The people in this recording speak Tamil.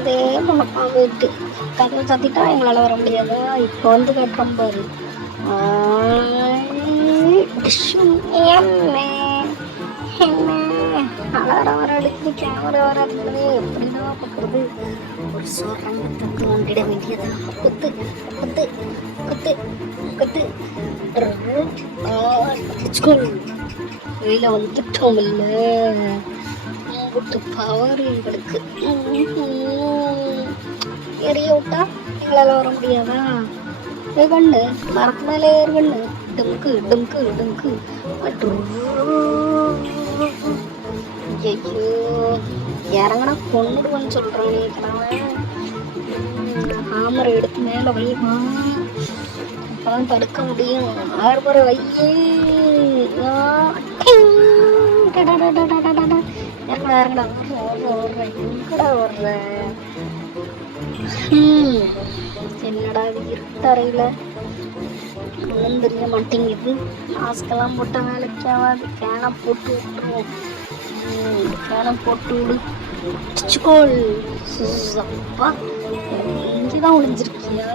இதே பொழப்பா போயிட்டு கதவை சாத்திட்டா எங்களால் வர முடியாது. இப்போ வந்து கேட்டுறோம் பாரு. என்ன அலாரம் வர அடிக்குது, கேமரா வர அடிக்குது, எப்படிதான் பார்க்குறது? ஒரு சோரங்கத்துக்கு ஒன்றிட வேண்டியதான். குத்து குத்து குத்து குத்து வெளியில வந்துட்டோம். இல்ல உங்கள்கிட்ட பவர் எங்களுக்கு எரிய விட்டா எங்களால் வர முடியாதா? கண்ணு மரத்து மேலே ஏறு கண்ணு. டும்கு டும்கு டும்கு. ஐயோ இறங்கடா கொண்டுடுவேன்னு சொல்றானே ஹாமரை எடுத்து மேலே வைமா, அப்பதான் தடுக்க முடியும். ஆர்வரை வையே. இறங்கடா இறங்கடா எங்கடா வர்ற? என்னடா இது இருட்டறையில ஒன்றும் தெரிய மாட்டேங்குது. மாஸ்கெல்லாம் போட்ட வேலைக்கு ஆகாது. கேனை போட்டு விட்டுருவோம். கேனை போட்டு விடு. அப்பா இங்கேதான் ஒளிஞ்சிருக்கியா?